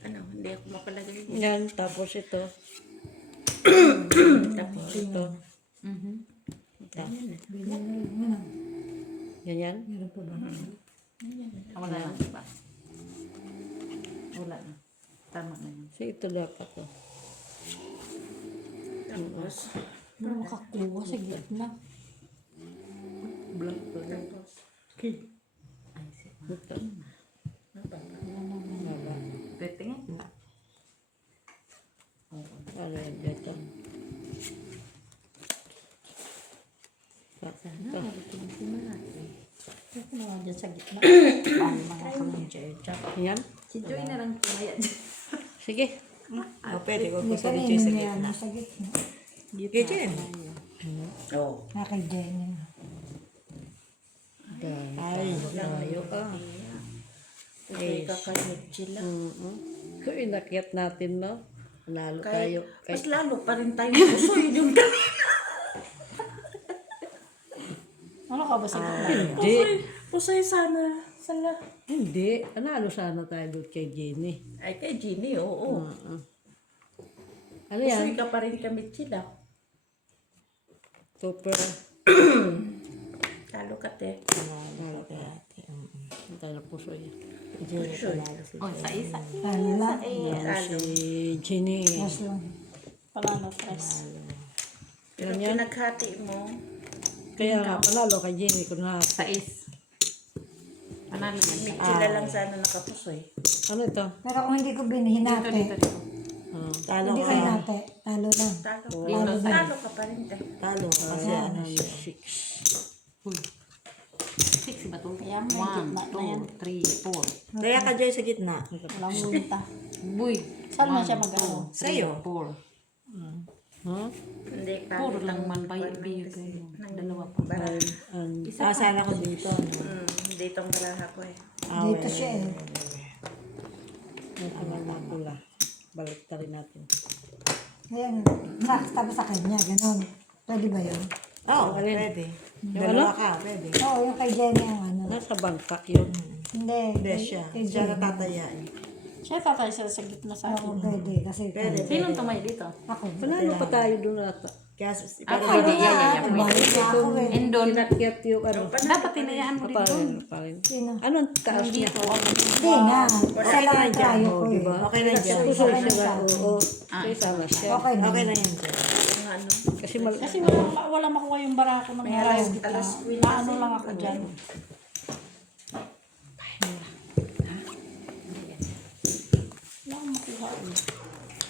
Ano, hindi ako mapalagay. Yan, tapos ito. Tapos Ito. Mhm. Ganyan. Wala na, diba? Wala na. Tama na yun. So, ito dapat to. Tapos, pero makakuha sa gitna. Blank to. tapos, Ito. Pwede nga. Ano yan dito? Ito. Ito na nga dyan sa gitna. Paano mga kamudya. Yan. Si Joy na lang tumaya dyan. Sige. Pwede ko Hindi sa ka Joy sa rin yan, gitna. nasa gitna. Kaya Jen. oh. Kay Jenny. Ay, Tayo ka. Kasi kakanit sila. Kung inakyat natin, no? Lalo tayo. Kahit, mas lalo pa rin tayo pusoy yung Ano ka ba sa gitna? Hindi. Pusoy sana. Sana. Hindi. Analo sana tayo doon kay Jenny. Ay, kay Ginny, oo. Ano Pusoy yan? ka pa rin kami sila. Super. Talo ka, te. Ang tayo na puso yan. Pusoy. Oh, sa isa. Ano lang? Talo. Si Jenny. Yes lang. Panalo, tres. Pero pinaghati mo, Kaya nga, panalo kay Jenny ko na. Sa is. Panalo yan. sila lang sana nakapusoy. Ano ito? Pero kung hindi ko binihinate, Dito, dito. talo hindi ka. kayo nate, talo lang. Talo ka pa rin, te. Talo. Kasi ano siya. 6 ba ito? Kaya may 1, gitna na yan. 2, 3, 4. Kaya ka Joy sa gitna. Walang multa. Buy. Saan na siya mag-ano? Sa'yo. 4. Huh? Hindi, Puro lang man ba yung biyo kayo? Dalawa pa. Sana ko dito. No? Dito ang baraha ko eh. Dito siya eh. Ito na nakula. Balik ta rin natin. Ayan, tapos sa kanya, gano'n. Pwede ba yun? Oo, pwede. Dalawa ka, pwede. Oo, yung kay Jenny ang ano. Nasa bangka yun. Hindi. Hindi siya. Kay Siya Jenny. natataya eh. Siya tatay siya sa gitna sa Oo, akin. pwede. Kasi Pwede. Sinong tumay dito? ako. Panalo pa tayo doon ata. Kaya, Ako, hindi. Yeah. Balik na ako eh. And doon, Inakyat yung ano. dapat tinayaan mo dito. Parin. Sino? Ano ang taas niya? Dito. Hindi na. Isa lang ang tayo ko eh. Okay na dyan. Puso siya. Oo. Kaya sana siya. Okay na. Okay na yan dyan. Ano? Kasi Kasi wala makuha yung barako ng alas gitna. Naano lang ako dyan. Wala akong makuha.